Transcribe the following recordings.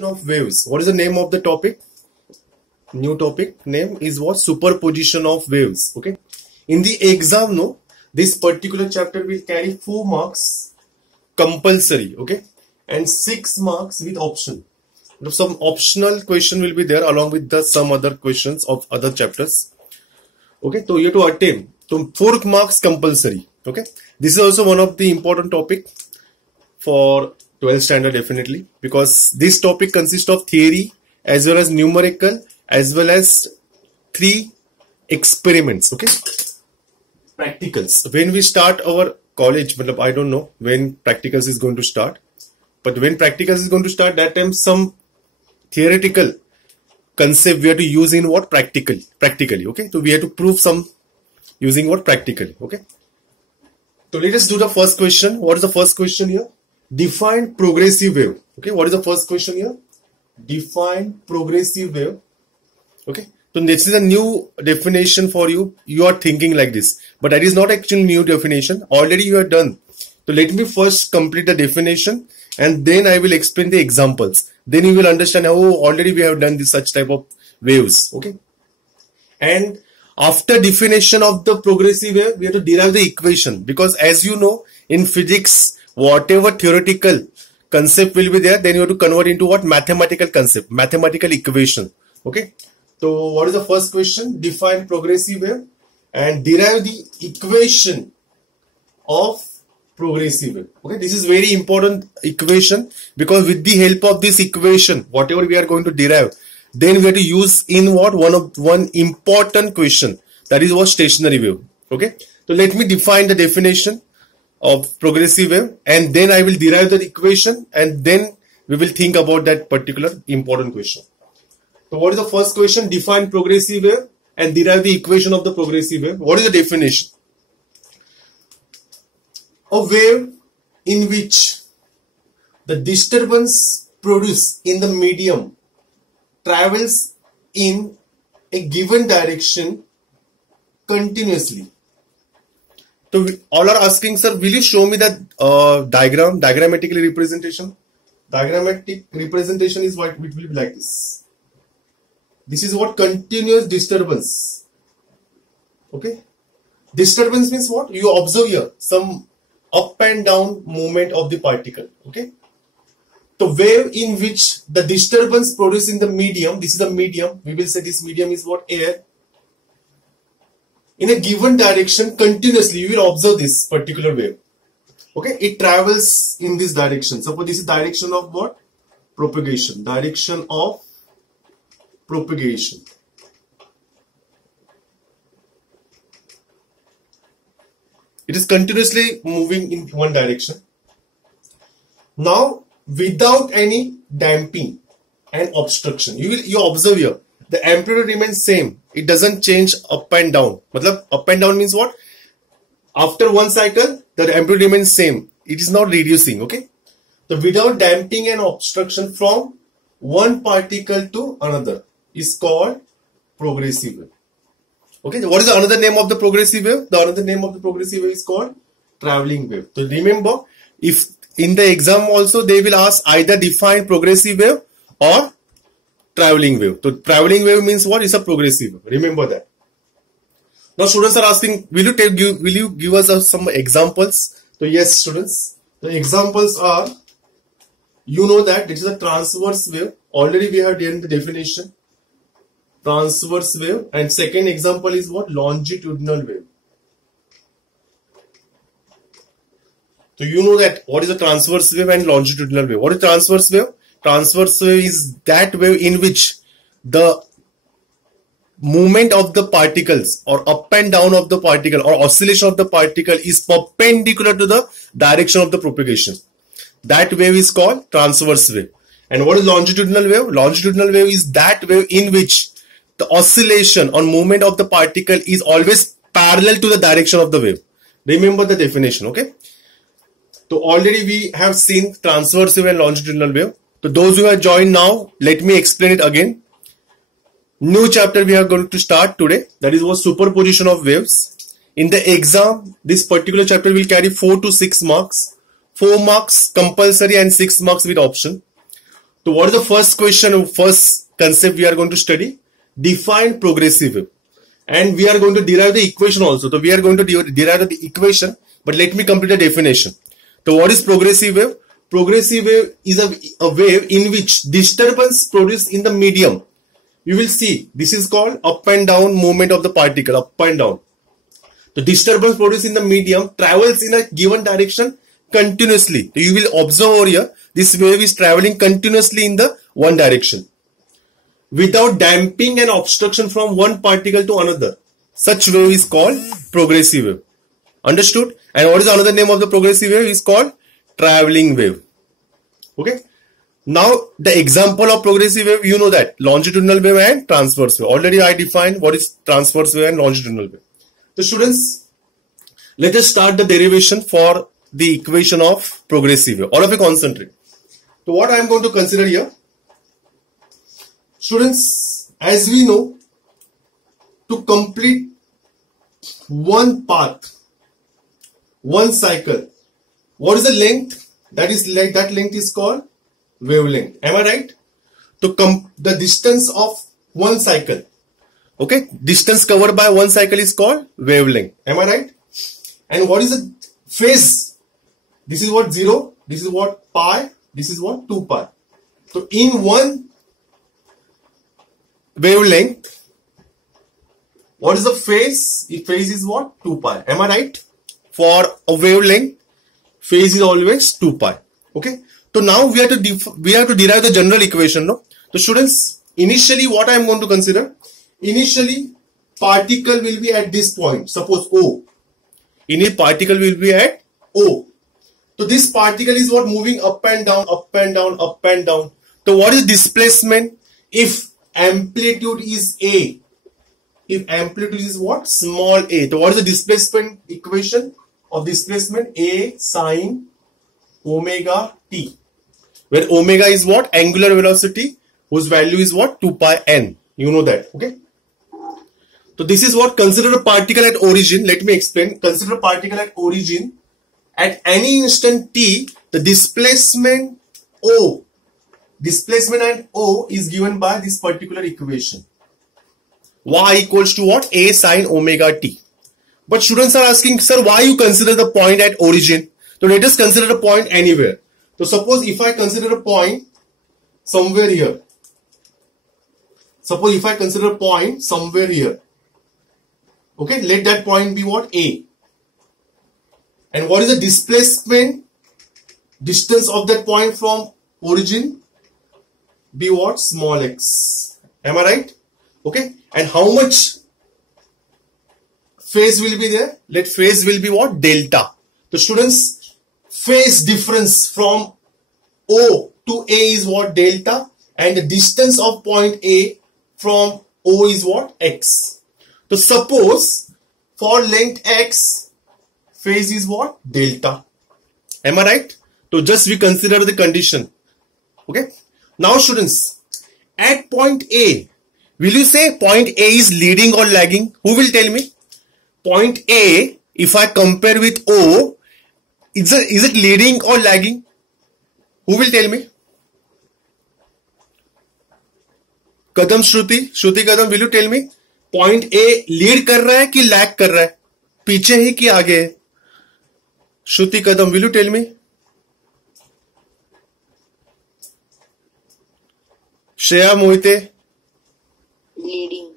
Of waves. What is the name of the topic? New topic name is what? Superposition of waves. Okay. In the exam, no, this particular chapter will carry 4 marks compulsory. Okay, and 6 marks with option. Some optional question will be there along with some other questions of other chapters. Okay, so you have to attempt. So 4 marks compulsory. Okay, this is also one of the important topic for 12th standard definitely, because this topic consists of theory as well as numerical as well as 3 experiments. Okay, practicals. When we start our college, but I don't know when practicals is going to start, but when practicals is going to start, that time some theoretical concept we have to use in what? Practically. Okay, so we have to prove some using what? Practically. Okay, so let us do the first question. What is the first question here? Define progressive wave. Okay, what is the first question here? Define progressive wave. Okay, so this is a new definition for you. You are thinking like this, but that is not actually new definition. Already you are done. So let me first complete the definition and then I will explain the examples. Then you will understand how already we have done this such type of waves. Okay, and after definition of the progressive wave, we have to derive the equation, because as you know in physics, whatever theoretical concept will be there, then you have to convert into what? Mathematical concept, mathematical equation. Okay, so what is the first question? Define progressive wave and derive the equation of progressive wave. Okay, this is very important equation, because with the help of this equation, whatever we are going to derive, then we have to use in what? One important question, that is what? Stationary wave. Okay, so let me define the definition of progressive wave and then I will derive the equation and then we will think about that particular important question. So what is the first question? Define progressive wave and derive the equation of the progressive wave. What is the definition? A wave in which the disturbance produced in the medium travels in a given direction continuously. So all are asking, sir, will you show me that diagrammatically representation? Diagrammatic representation is what it will be like this. This is what? Continuous disturbance. Okay, disturbance means what? You observe here some up and down movement of the particle. Okay, the wave in which the disturbance produced in the medium, this is the medium, we will say this medium is what? Air. In a given direction continuously, you will observe this particular wave. Okay, it travels in this direction. Suppose this is direction of what? Propagation. Direction of propagation. It is continuously moving in one direction. Now, without any damping and obstruction, you observe here, the amplitude remains same. It doesn't change up and down. Matlab, up and down means what? After one cycle, the amplitude remains same. It is not reducing. Okay, so without damping and obstruction from one particle to another is called progressive wave. Okay, so what is the another name of the progressive wave? The another name of the progressive wave is called traveling wave. So remember, if in the exam also they will ask either define progressive wave or traveling wave. So traveling wave means what? Is a progressive wave. Remember that. Now students are asking, will you give us some examples? So yes, students, the examples are, you know that it is a transverse wave. Already we have done the definition. Transverse wave. And second example is what? Longitudinal wave. So you know that what is a transverse wave and longitudinal wave. What is transverse wave? Transverse wave is that wave in which the movement of the particles or up and down of the particle or oscillation of the particle is perpendicular to the direction of the propagation. That wave is called transverse wave. And what is longitudinal wave? Longitudinal wave is that wave in which the oscillation or movement of the particle is always parallel to the direction of the wave. Remember the definition. Okay, so already we have seen transverse wave and longitudinal wave. So those who have joined now, let me explain it again. New chapter we are going to start today. That is what? Superposition of waves. In the exam, this particular chapter will carry 4 to 6 marks. 4 marks compulsory and 6 marks with option. So what is the first question, first concept we are going to study? Define progressive wave. And we are going to derive the equation also. So we are going to derive the equation, but let me complete the definition. So what is progressive wave? Progressive wave is a wave in which disturbance produced in the medium. You will see this is called up and down movement of the particle, up and down. The disturbance produced in the medium travels in a given direction continuously. You will observe over here, this wave is traveling continuously in the one direction without damping and obstruction from one particle to another. Such wave is called progressive wave. Understood? And what is another name of the progressive wave? Is called traveling wave. Okay. Now the example of progressive wave, you know that longitudinal wave and transverse wave. Already I defined what is transverse wave and longitudinal wave. So students, let us start the derivation for the equation of progressive wave. All of you concentrate. So what I am going to consider here, students, as we know, to complete one path, one cycle, what is the length? That length is called wavelength. Am I right? To the distance of one cycle. Okay, distance covered by one cycle is called wavelength. Am I right? And what is the phase? This is what 0, this is what pi, this is what 2 pi. So in one wavelength, what is the phase? If phase is what? 2 pi. Am I right? For a wavelength, phase is always 2 pi. Okay. So now we have to derive the general equation. No. So students, initially what I am going to consider? Initially, particle will be at this point. Suppose O. Initial particle will be at O. So this particle is what moving up and down, up and down, up and down. So what is displacement? If amplitude is A. If amplitude is what? Small a. So what is the displacement equation of displacement? A sine omega t. Where omega is what? Angular velocity, whose value is what? 2 pi n. You know that. Okay. So this is what, consider a particle at origin. Let me explain. Consider a particle at origin. At any instant t, the displacement O. Displacement at O is given by this particular equation. Y equals to what? A sine omega t. But students are asking, sir, why you consider the point at origin? So let us consider a point anywhere. So suppose if I consider a point somewhere here. Suppose if I consider a point somewhere here. Okay, let that point be what? A. And what is the displacement distance of that point from origin? Be what? Small x. Am I right? Okay. And how much phase will be there? Let phase will be what? Delta. The students, phase difference from O to A is what? Delta. And the distance of point A from O is what? X. So suppose for length x, phase is what? Delta. Am I right? So just we consider the condition. Okay. Now students, at point A, will you say point A is leading or lagging? Who will tell me? Point A, if I compare with O, is it leading or lagging? Who will tell me? Kadam Shruti Kadam, will you tell me? Point A lead कर रहा है कि lag कर रहा है? पीछे है कि आगे है? Shruti Kadam, will you tell me? Shreya Mohite? Leading.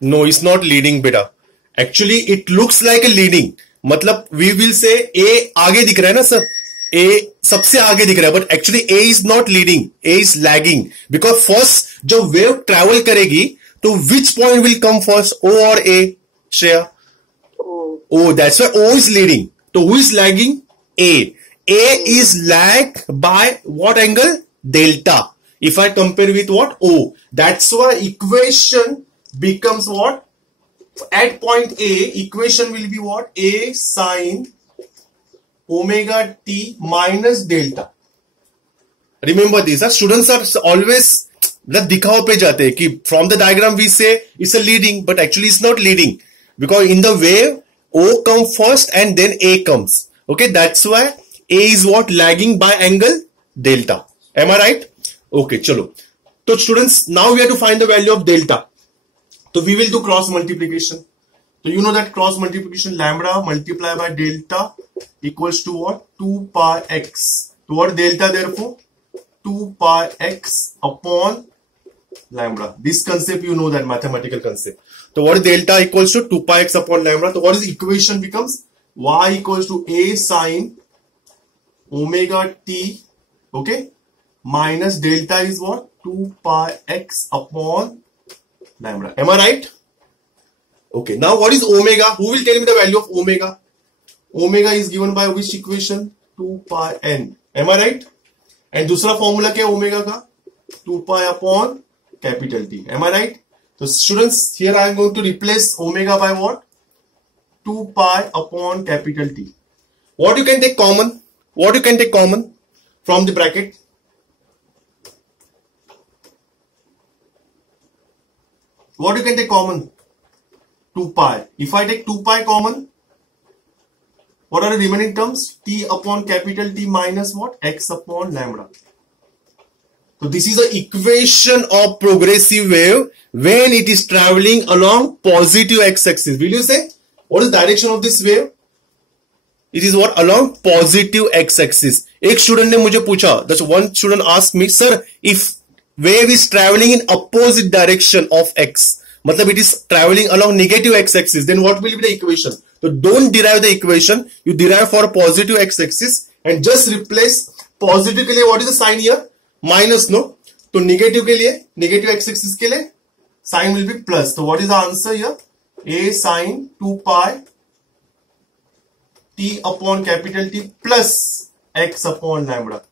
No, it's not leading, beta. Actually, it looks like a leading. मतलब we will say A आगे दिख रहा है ना सर? A सबसे आगे दिख रहा है, but actually A is not leading. A is lagging. Because first जब wave travel करेगी, to which point will come first? O or A? Shreya? O. That's why O is leading. So who is lagging? A. A is lagged by what angle? Delta. If I compare with what? O. That's why equation becomes what? At point A, equation will be what? A sine omega t minus delta. Remember this. Students are always दिखाओ पे जाते हैं कि from the diagram we say it's a leading, but actually it's not leading because in the wave O comes first and then A comes. Okay, that's why A is what? Lagging by angle delta. Am I right? Okay, chalo. So students, now we have to find the value of delta. So we will do cross multiplication. So you know that cross multiplication, lambda multiplied by delta equals to what? 2 pi x. So what delta therefore? 2 pi x upon lambda. This concept you know, that mathematical concept. So what is delta equals to 2 pi x upon lambda? So what is the equation becomes? Y equals to a sine omega t, okay, minus delta is what? 2 pi x upon lambda. Am I right? Okay, now what is omega? Who will tell me the value of omega? Omega is given by which equation? 2 pi n. Am I right? And दूसरा formula क्या है omega का? 2 pi upon capital T. Am I right? So students, here I am going to replace omega by what? 2 pi upon capital T. What you can take common? What you can take common from the bracket? What you can take common? 2 pi. If I take 2 pi common, what are the remaining terms? T upon capital T minus what? X upon lambda. So this is the equation of progressive wave when it is traveling along positive x-axis. Will you say? What is the direction of this wave? It is what? Along positive x-axis. एक student ने मुझे पूछा, that's one student asked me, sir, if wave is traveling in opposite direction of x, मतलब it is traveling along negative x-axis, then what will be the equation? So don't derive the equation, you derive for positive x-axis and just replace positive के लिए what is the sign here? Minus, no? तो negative के लिए, negative x-axis के लिए sign will be plus. So what is the answer here? A sin 2 pi t upon capital T plus x upon lambda.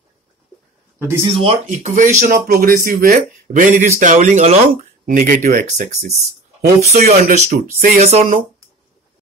So this is what? Equation of progressive wave when it is traveling along negative x-axis. Hope so you understood. Say yes or no.